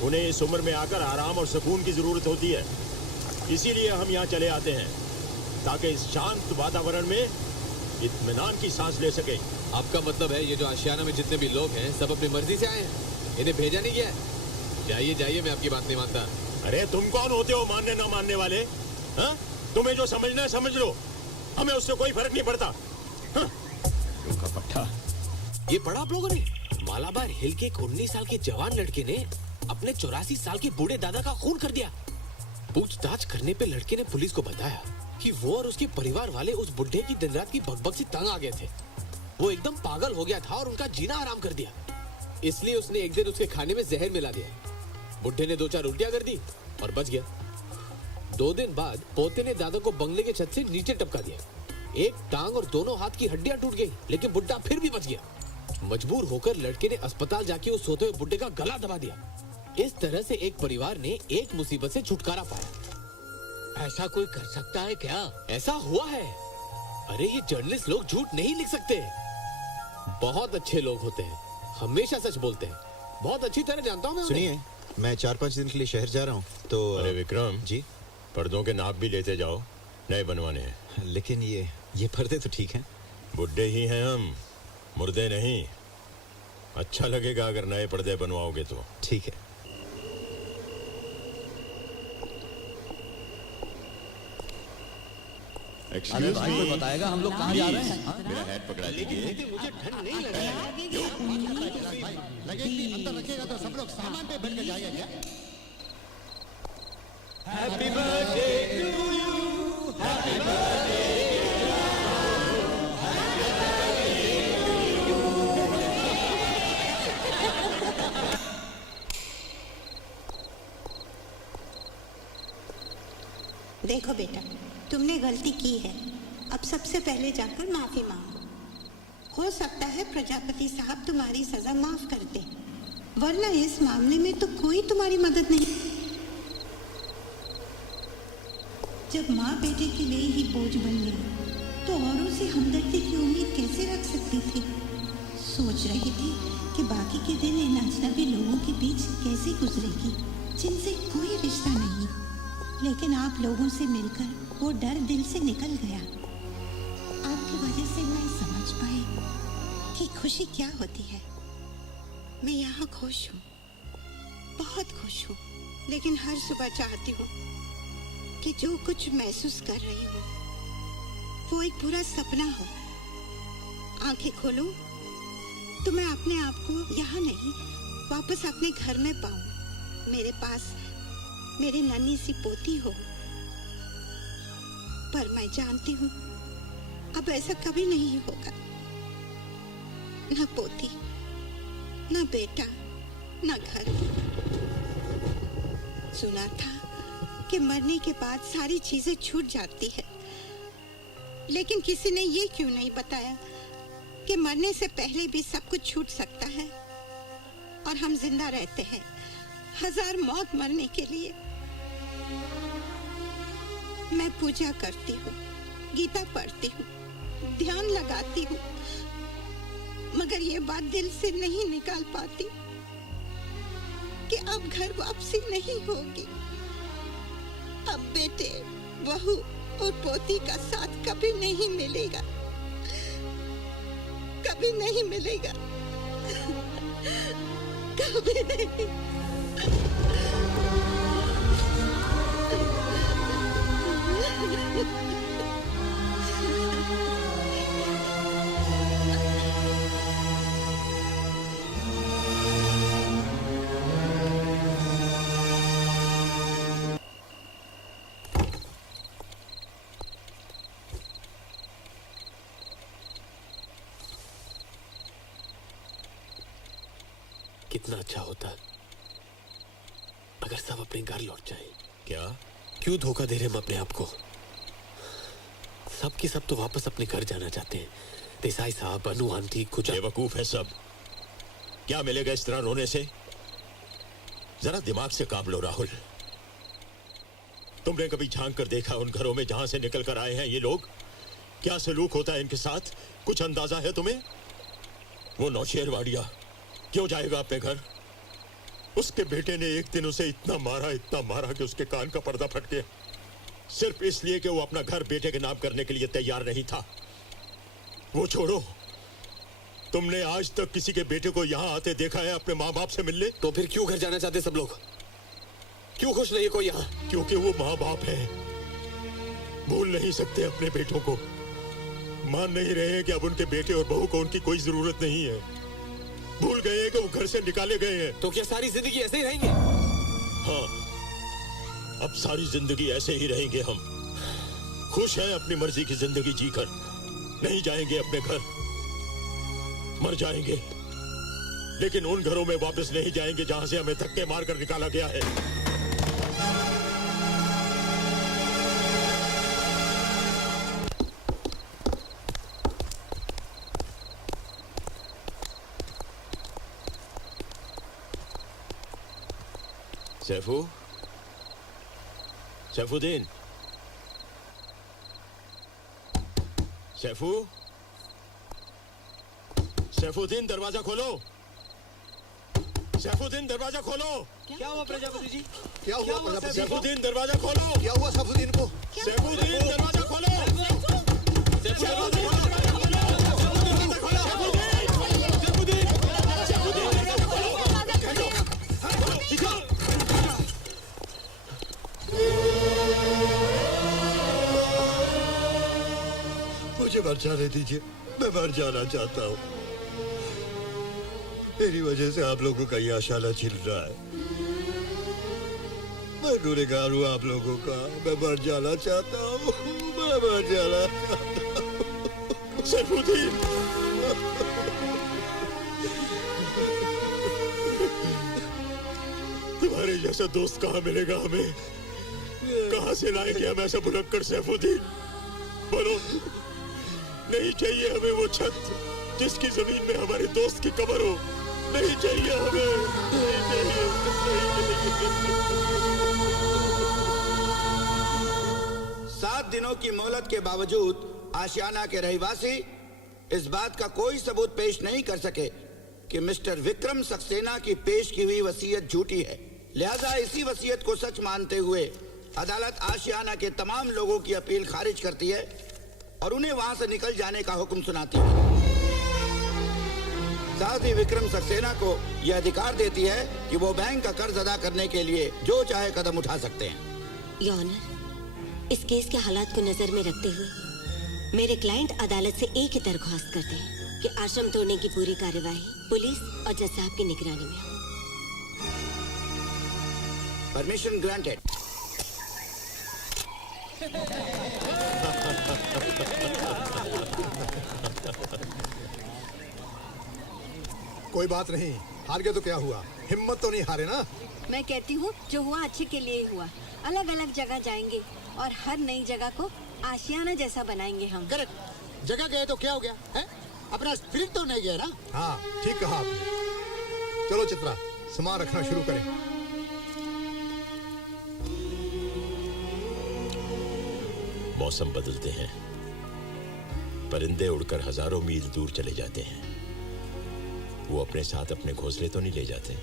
उन्हें इस उम्र में आकर आराम और सुकून की जरूरत होती है। इसीलिए हम यहाँ चले आते हैं ताकि इस शांत वातावरण में इत्मीनान की सांस ले सके। आपका मतलब है ये जो आशियाना में जितने भी लोग हैं सब अपनी मर्जी से आए हैं, इन्हें भेजा नहीं गया है? जाइए जाइए, मैं आपकी बात नहीं मानता। अरे तुम कौन होते हो मानने ना मानने वाले? हाँ? तुम्हें जो समझना है समझ लो, हमें उससे कोई फर्क नहीं पड़ता। हाँ? ये पढ़ा आप लोगों ने? मालाबार हिल के एक 19 साल के जवान लड़के ने अपने 84 साल के बूढ़े दादा का खून कर दिया। पूछताछ करने पे लड़के ने पुलिस को बताया कि वो और उसके परिवार वाले उस बुढ़े की दिन रात की बकबक से तंग आ गए थे। वो एकदम पागल हो गया था और उनका जीना आराम कर दिया। इसलिए उसने एक दिन उसके खाने में जहर मिला दिया। बुढ़े ने 2-4 उल्टियां कर दी और बच गया। 2 दिन बाद पोते ने दादा को बंगले के छत से नीचे टपका दिया। एक टांग और दोनों हाथ की हड्डियां टूट गई, लेकिन बुढ़ा फिर भी बच गया। मजबूर होकर लड़के ने अस्पताल जाके उस सोते हुए बुढ़े का गला दबा दिया। इस तरह से एक परिवार ने एक मुसीबत से छुटकारा पाया। ऐसा कोई कर सकता है क्या? ऐसा हुआ है। अरे ये जर्नलिस्ट लोग झूठ नहीं लिख सकते। बहुत अच्छे लोग होते हैं, हमेशा सच बोलते हैं। बहुत अच्छी तरह जानता हूँ मैं। सुनिए, मैं 4-5 दिन के लिए शहर जा रहा हूँ तो। अरे विक्रम जी, पर्दों के नाप भी लेते जाओ, नए बनवाने हैं। लेकिन ये पर्दे तो ठीक हैं। बुड्ढे ही हैं हम, मुर्दे नहीं। अच्छा लगेगा अगर नए पर्दे बनवाओगे तो। ठीक है। अरे भाई कोई बताएगा हम लोग कहाँ जा रहे हैं? मेरा हेड पकड़ा लीजिए। मुझे ठंड नहीं लग रहा है। लगेज भी अंदर रखेगा तो सब लोग सामान पे बैठ के जाएगा क्या? Happy birthday to you, happy birthday. देखो बेटा, तुमने गलती की है। अब सबसे पहले जाकर माफी मांगो। हो सकता है प्रजापति साहब तुम्हारी सजा माफ कर दे, वरना इस मामले में तो कोई तुम्हारी मदद नहीं। जब माँ बेटे के लिए ही बोझ बन गई तो औरों से हमदर्दी की उम्मीद कैसे रख सकती थी? सोच रही थी कि बाकी के दिन इन अजनबी लोगों के बीच कैसे गुजरेगी जिनसे कोई रिश्ता नहीं, लेकिन आप लोगों से मिलकर वो डर दिल से निकल गया। आपकी वजह से मैं समझ पाई कि खुशी क्या होती है। मैं यहाँ खुश हूँ, बहुत खुश हूँ, लेकिन हर सुबह चाहती हूँ कि जो कुछ महसूस कर रही हूँ वो एक पूरा सपना हो। आंखें खोलूं तो मैं अपने आप को यहाँ नहीं वापस अपने घर में पाऊं। मेरे पास मेरी नन्ही सी पोती हो। पर मैं जानती हूँ अब ऐसा कभी नहीं होगा। न पोती, न बेटा, न घर। सुना था कि मरने के बाद सारी चीजें छूट जाती है, लेकिन किसी ने ये क्यों नहीं बताया कि मरने से पहले भी सब कुछ छूट सकता है और हम जिंदा रहते हैं 1000 मौत मरने के लिए। मैं पूजा करती हूँ, गीता पढ़ती हूँ, ध्यान लगाती हूँ, मगर ये बात दिल से नहीं निकाल पाती कि अब घर वापसी नहीं होगी। अब बेटे, बहू और पोती का साथ कभी नहीं मिलेगा, कभी नहीं मिलेगा, कभी नहीं। कितना अच्छा होता अगर सब अपने घर लौट जाएं। क्या? क्यों धोखा दे रहे हम अपने आप को? सब के सब तो वापस अपने घर जाना चाहते हैं। देसाई साहब, अनु आंटी, कुछ बेवकूफ है सब। क्या मिलेगा इस तरह रोने से? जरा दिमाग से काम लो राहुल। तुमने कभी झांक कर देखा उन घरों में जहां से निकल कर आए हैं ये लोग? क्या सलूक होता है इनके साथ? कुछ अंदाजा है तुम्हें? वो नौशेरवाड़िया क्यों जाएगा अपने घर? उसके बेटे ने एक दिन उसे इतना मारा कि उसके कान का पर्दा फट गया, सिर्फ इसलिए कि वो अपना घर बेटे के नाम करने के लिए तैयार नहीं था। वो छोड़ो, तुमने आज तक किसी के बेटे को यहाँ आते देखा है अपने माँ बाप से मिलने? तो फिर क्यों घर जाना चाहते सब लोग? क्यों खुश नहीं कोई यहाँ? क्योंकि वो माँ बाप है, भूल नहीं सकते अपने बेटों को। मान नहीं रहे हैं कि अब उनके बेटे और बहू को उनकी कोई जरूरत नहीं है। भूल गए हैं कि वो घर से निकाले गए हैं। तो क्या सारी जिंदगी ऐसे ही रहेंगे? हाँ, अब सारी जिंदगी ऐसे ही रहेंगे हम। खुश हैं अपनी मर्जी की जिंदगी जीकर, नहीं जाएंगे अपने घर, मर जाएंगे, लेकिन उन घरों में वापस नहीं जाएंगे जहां से हमें धक्के मारकर निकाला गया है। सैफुद्दीन, सैफुद्दीन, दरवाजा खोलो। सैफुद्दीन, दरवाजा खोलो। क्या हुआ प्रजापति जी? क्या हुआ प्रजापति? सैफुद्दीन, दरवाजा खोलो। क्या हुआ सैफुद्दीन को? सैफुद्दीन, दरवाजा खोलो। मुझे मर जाने दीजिए, मैं मर जाना चाहता हूँ। मेरी वजह से आप लोगों का ये आशाला छिल रहा है। मैं गुनहगार हूँ आप लोगों का। मैं मर जाना चाहता हूँ, मैं मर जाना चाहता हूँ। सैफुद्दीन, तुम्हारे जैसा दोस्त कहाँ मिलेगा हमें? कहाँ से लाएंगे हम ऐसा भुलक्कड़ सैफुद्दीन? बोलो, नहीं चाहिए हमें वो छत जिसकी जमीन में हमारे दोस्त की कब्र हो। नहीं चाहिए हमें, नहीं चाहिए, नहीं चाहिए। 7 दिनों की मोहलत के बावजूद आशियाना के रहवासी इस बात का कोई सबूत पेश नहीं कर सके कि मिस्टर विक्रम सक्सेना की पेश की हुई वसीयत झूठी है। लिहाजा इसी वसीयत को सच मानते हुए अदालत आशियाना के तमाम लोगों की अपील खारिज करती है और उन्हें वहां से निकल जाने का हुक्म सुनाती है। साथ ही विक्रम सक्सेना को यह अधिकार देती है कि वो बैंक का कर्ज अदा करने के लिए जो चाहे कदम उठा सकते हैं। योर ऑनर, इस केस के हालात को नजर में रखते हुए मेरे क्लाइंट अदालत से एक ही दरख्वास्त करते हैं कि आश्रम तोड़ने की पूरी कार्यवाही पुलिस और जज साहब की निगरानी में हो। Permission granted. कोई बात नहीं, हार गए तो क्या हुआ, हिम्मत तो नहीं हारे ना। मैं कहती हूँ जो हुआ अच्छे के लिए ही हुआ। अलग अलग जगह जाएंगे और हर नई जगह को आशियाना जैसा बनाएंगे हम। करेक्ट। जगह गए तो क्या हो गया है? अपना स्पिरिट तो नहीं गया ना। हाँ ठीक कहा आपने। चलो चित्रा, सामान रखना शुरू करें। मौसम बदलते हैं, परिंदे उड़कर हजारों मील दूर चले जाते हैं। वो अपने साथ अपने घोंसले तो नहीं ले जाते।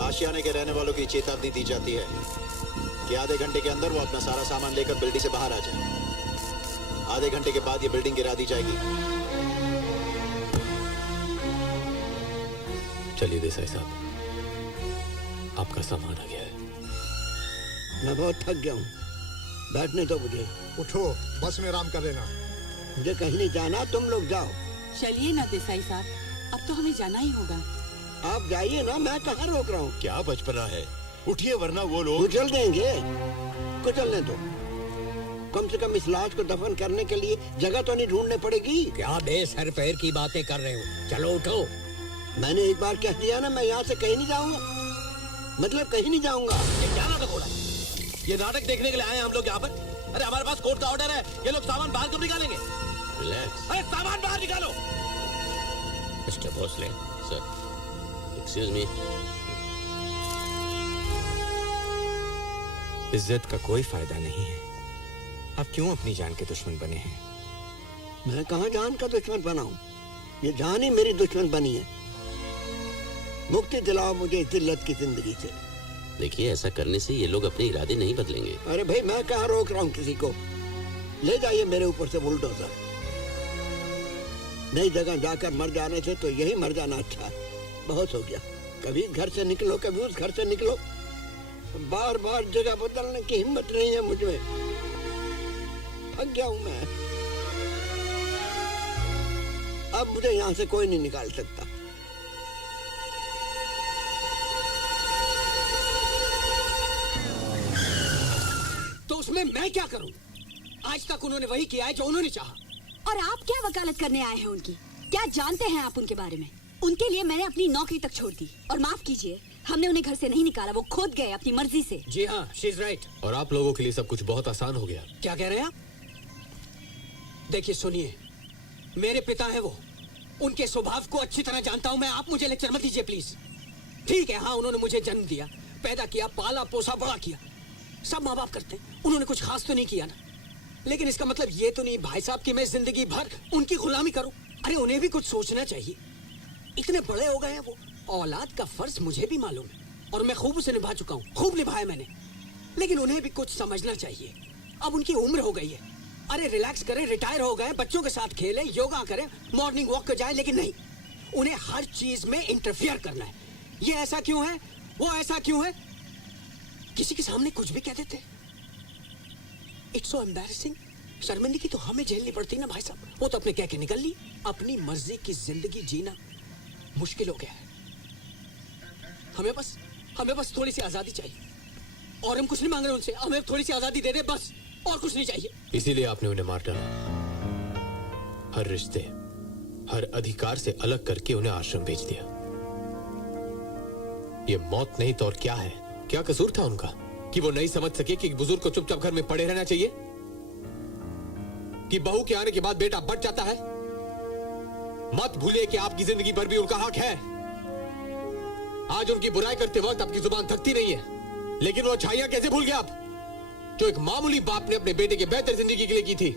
आशियाने के रहने वालों की चेतावनी दी जाती है कि आधे घंटे के अंदर वो अपना सारा सामान लेकर बिल्डिंग से बाहर आ जाए। आधे घंटे के बाद ये बिल्डिंग गिरा दी जाएगी। चलिए देसाई साहब, आपका सामान आ गया है। मैं बहुत थक गया हूँ, बैठने तो मुझे। उठो, बस में आराम कर लेना। मुझे कहीं नहीं जाना, तुम लोग जाओ। चलिए ना देसाई साहब, अब तो हमें जाना ही होगा। आप जाइए ना, मैं कहाँ रोक रहा हूँ। क्या बचपना है, उठिए वरना वो लोग कुचल देंगे। कुचलने दो, कम से कम इस लाश को दफन करने के लिए जगह तो नहीं ढूंढने पड़ेगी। क्या बेसर पैर की बातें कर रहे हो? चलो उठो। मैंने एक बार कह दिया ना, मैं यहाँ से कहीं नहीं जाऊंगा। मतलब कहीं नहीं जाऊंगा। ये क्या नाटक हो रहा है? ये नाटक देखने के लिए आए हैं हम लोग यहाँ पर। अरे हमारे पास कोर्ट का ऑर्डर है, ये लोग सामान बाहर क्यों निकालेंगे? रिलैक्स। अरे सामान बाहर निकालो। Mister Bhosale sir, excuse me. इज्जत का कोई फायदा नहीं है। आप क्यों अपनी जान के दुश्मन बने हैं? मैं कहाँ जान का दुश्मन बना हूँ? ये जान ही मेरी दुश्मन बनी है। मुक्ति दिलाओ मुझे इस जिल्लत की जिंदगी से। देखिए, ऐसा करने से ये लोग अपने इरादे नहीं बदलेंगे। अरे भाई, मैं कहाँ रोक रहा हूँ किसी को? ले जाइए मेरे ऊपर से बुलडोजर। नई जगह जाकर मर जाने से तो यही मर जाना अच्छा है। बहुत हो गया, कभी इस घर से निकलो, कभी उस घर से निकलो। बार बार जगह बदलने की हिम्मत नहीं है मुझमें। थक गया हूं मैं। अब मुझे यहाँ से कोई नहीं निकाल सकता। तो उसमें मैं क्या करूं? आज तक उन्होंने वही किया है जो उन्होंने चाहा। और आप क्या वकालत करने आए हैं उनकी? क्या जानते हैं आप उनके बारे में? उनके लिए मैंने अपनी नौकरी तक छोड़ दी। और माफ कीजिए, हमने उन्हें घर से नहीं निकाला, वो खुद गए अपनी मर्जी से। जी हाँ, शी इज राइट। और आप लोगों के लिए सब कुछ बहुत आसान हो गया। क्या कह रहे हैं आप? देखिए सुनिए, मेरे पिता हैं वो, उनके स्वभाव को अच्छी तरह जानता हूँ मैं। आप मुझे लेक्चर मत दीजिए प्लीज। ठीक है, हाँ, उन्होंने मुझे जन्म दिया, पैदा किया, पाला पोसा, बड़ा किया। सब माँ बाप करते हैं। उन्होंने कुछ खास तो नहीं किया ना। लेकिन इसका मतलब ये तो नहीं भाई साहब कि मैं जिंदगी भर उनकी गुलामी करूं। अरे उन्हें भी कुछ सोचना चाहिए। इतने बड़े हो गए हैं वो। औलाद का फर्ज मुझे भी मालूम है और मैं खूब उसे निभा चुका हूँ, खूब निभाया मैंने। लेकिन उन्हें भी कुछ समझना चाहिए। अब उनकी उम्र हो गई है। अरे रिलैक्स करें, रिटायर हो गए, बच्चों के साथ खेलें, योगा करें, मॉर्निंग वॉक पर जाए। लेकिन नहीं, उन्हें हर चीज में इंटरफियर करना है। ये ऐसा क्यों है, वो ऐसा क्यों है, किसी के सामने कुछ भी कह देते। It's so embarrassing. शर्मिंदगी तो हमें झेलनी पड़ती ना भाई साहब। वो तो अपने कह के निकल ली। अपनी मर्जी की जिंदगी जीना मुश्किल हो गया है। हमें बस थोड़ी सी आजादी चाहिए। और हम कुछ नहीं मांग रहे उनसे, हमें थोड़ी सी आजादी दे दे बस, और कुछ नहीं चाहिए। इसीलिए आपने उन्हें मार डाला। हर रिश्ते, हर अधिकार से अलग करके उन्हें आश्रम भेज दिया। ये मौत नहीं तो और क्या है? क्या कसूर था उनका कि वो नहीं समझ सके कि बुजुर्ग को चुपचाप घर में पड़े रहना चाहिए? कि बहू के आने के बाद बेटा बढ़ जाता है? मत भूलिए कि आपकी जिंदगी भर भी उनका हक है। आज उनकी बुराई करते वक्त आपकी जुबान थकती नहीं है। लेकिन वो अच्छाइयां कैसे भूल गए आप, जो एक मामूली बाप ने अपने बेटे की बेहतर जिंदगी के लिए की थी?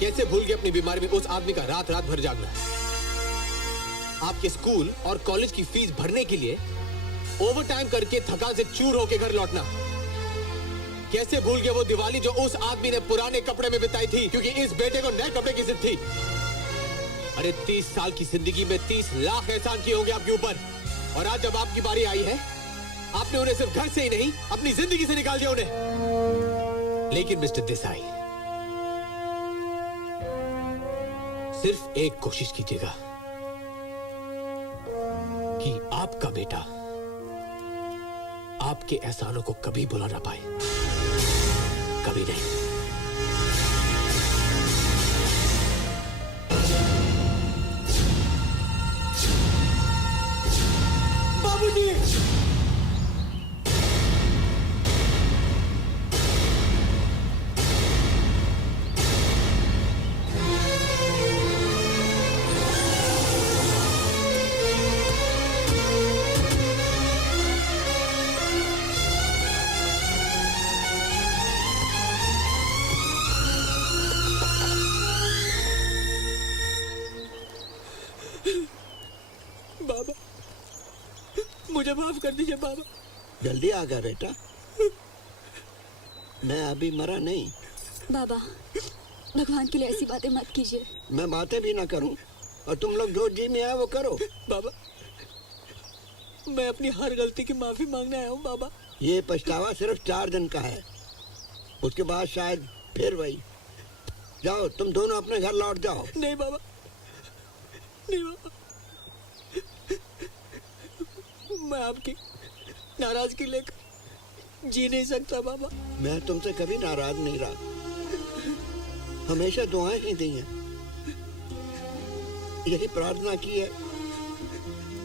कैसे भूल गए अपनी बीमारी में उस आदमी का रात रात भर जागना, आपके स्कूल और कॉलेज की फीस भरने के लिए ओवर टाइम करके थकान से चूर होके घर लौटना? कैसे भूल गए वो दिवाली जो उस आदमी ने पुराने कपड़े में बिताई थी क्योंकि इस बेटे को नए कपड़े की जिद थी? अरे 30 साल की जिंदगी में 30 लाख एहसान किए होंगे आपके ऊपर, और आज जब आपकी बारी आई है, आपने उन्हें सिर्फ घर से ही नहीं अपनी जिंदगी से निकाल दिया उन्हें। लेकिन मिस्टर देसाई, सिर्फ एक कोशिश कीजिएगा कि आपका बेटा आपके एहसानों को कभी भुला ना पाए, कभी नहीं। बाबूजी! बाबा, मुझे माफ कर दीजिए बाबा। जल्दी आ गया बेटा, मैं अभी मरा नहीं। बाबा, भगवान के लिए ऐसी बातें मत कीजिए। मैं बातें भी ना करूं और तुम लोग जो जी में आए वो करो। बाबा, मैं अपनी हर गलती की माफी मांगने आया हूँ बाबा। ये पछतावा सिर्फ 4 दिन का है, उसके बाद शायद फिर वही। जाओ, तुम दोनों अपने घर लौट जाओ। नहीं बाबा, नहीं बाबा, मैं आपकी नाराजगी लेकर जी नहीं सकता बाबा। मैं तुमसे कभी नाराज नहीं रहा, हमेशा दुआएं ही दी हैं। यही प्रार्थना की है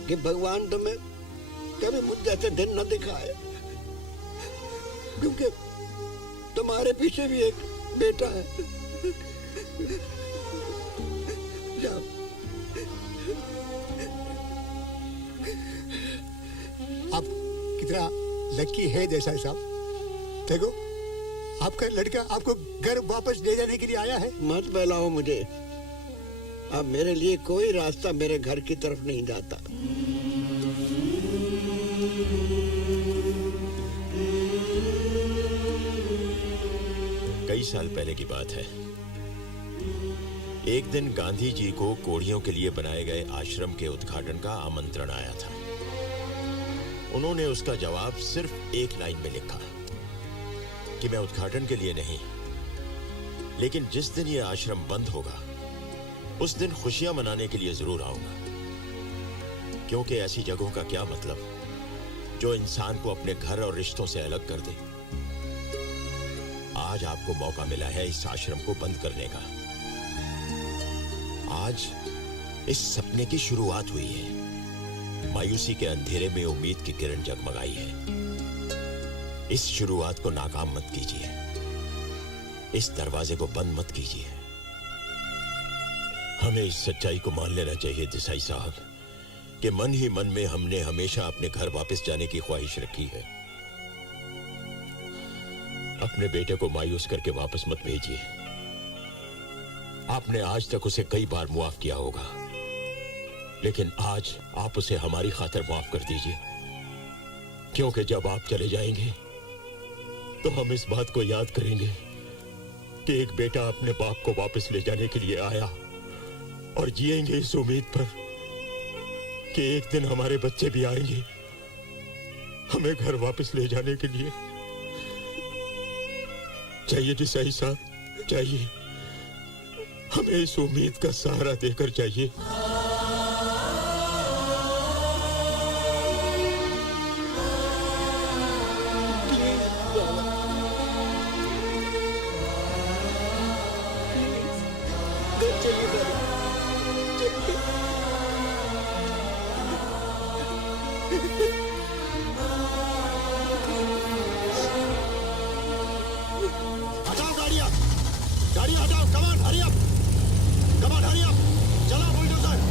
कि भगवान तुम्हें कभी मुझ जैसे दिन न दिखाए, क्योंकि तुम्हारे पीछे भी एक बेटा है। जाओ। आप कितना लकी है देसाई साहब। देखो, आपका लड़का आपको घर वापस ले जाने के लिए आया है। मत बहलाओ मुझे, अब मेरे लिए कोई रास्ता मेरे घर की तरफ नहीं जाता। कई साल पहले की बात है। एक दिन गांधी जी को कोढ़ियों के लिए बनाए गए आश्रम के उद्घाटन का आमंत्रण आया था। उन्होंने उसका जवाब सिर्फ एक लाइन में लिखा कि मैं उद्घाटन के लिए नहीं, लेकिन जिस दिन यह आश्रम बंद होगा उस दिन खुशियां मनाने के लिए जरूर आऊंगा, क्योंकि ऐसी जगहों का क्या मतलब जो इंसान को अपने घर और रिश्तों से अलग कर दे। आज आपको मौका मिला है इस आश्रम को बंद करने का। आज इस सपने की शुरुआत हुई है। मायूसी के अंधेरे में उम्मीद की किरण जगमगाई है। इस शुरुआत को नाकाम मत कीजिए, इस दरवाजे को बंद मत कीजिए। हमें इस सच्चाई को मान लेना चाहिए देसाई साहब कि मन ही मन में हमने हमेशा अपने घर वापस जाने की ख्वाहिश रखी है। अपने बेटे को मायूस करके वापस मत भेजिए। आपने आज तक उसे कई बार मुआफ किया होगा, लेकिन आज आप उसे हमारी खातिर माफ कर दीजिए, क्योंकि जब आप चले जाएंगे तो हम इस बात को याद करेंगे कि एक बेटा अपने बाप को वापस ले जाने के लिए आया, और जिएंगे इस उम्मीद पर कि एक दिन हमारे बच्चे भी आएंगे हमें घर वापस ले जाने के लिए। चाहिए देसाई साहब, चाहिए, हमें इस उम्मीद का सहारा देकर चाहिए। हटाओ गाड़ियां, गाड़ियां हटाओ। कमान, हरी अप, कमान, हरी अप। चलो बुलडोजर।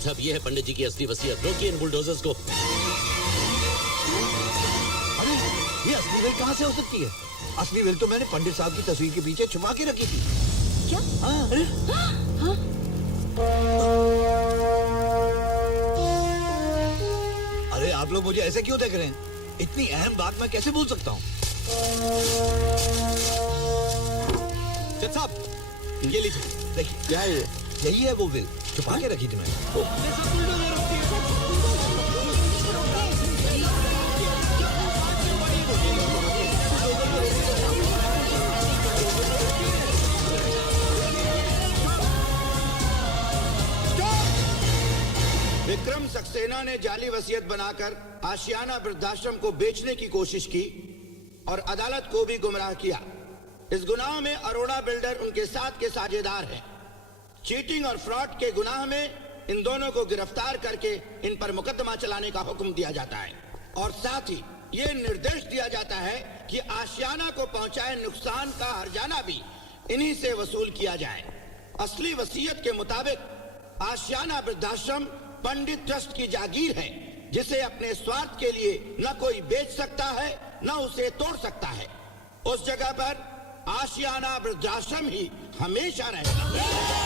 जज साहब, ये है पंडित जी की असली वसीयत। रोकिए इन बुलडोजर्स को। अरे ये असली विल कहाँ से हो सकती है? असली विल तो मैंने पंडित साहब की तस्वीर के पीछे छुपा के रखी थी। क्या? अरे अरे आप लोग मुझे ऐसे क्यों देख रहे हैं? इतनी अहम बात मैं कैसे भूल सकता हूँ? जज साहब, ये लीजिए। देखिए क्या है ये? यही है वो विल, छुपा के रखी थी मैंने। विक्रम सक्सेना ने जाली वसीयत बनाकर आशियाना वृद्धाश्रम को बेचने की कोशिश की और अदालत को भी गुमराह किया। इस गुनाह में अरोड़ा बिल्डर उनके साथ के साझेदार हैं। चीटिंग और फ्रॉड के गुनाह में इन दोनों को गिरफ्तार करके इन पर मुकदमा चलाने का हुक्म दिया जाता है और साथ ही ये निर्देश दिया जाता है कि आशियाना को पहुंचाए नुकसान का हर्जाना भी इन्हीं से वसूल किया जाए। असली वसीयत के मुताबिक आशियाना वृद्धाश्रम पंडित ट्रस्ट की जागीर है, जिसे अपने स्वार्थ के लिए न कोई बेच सकता है न उसे तोड़ सकता है। उस जगह पर आशियाना वृद्धाश्रम ही हमेशा रहेगा।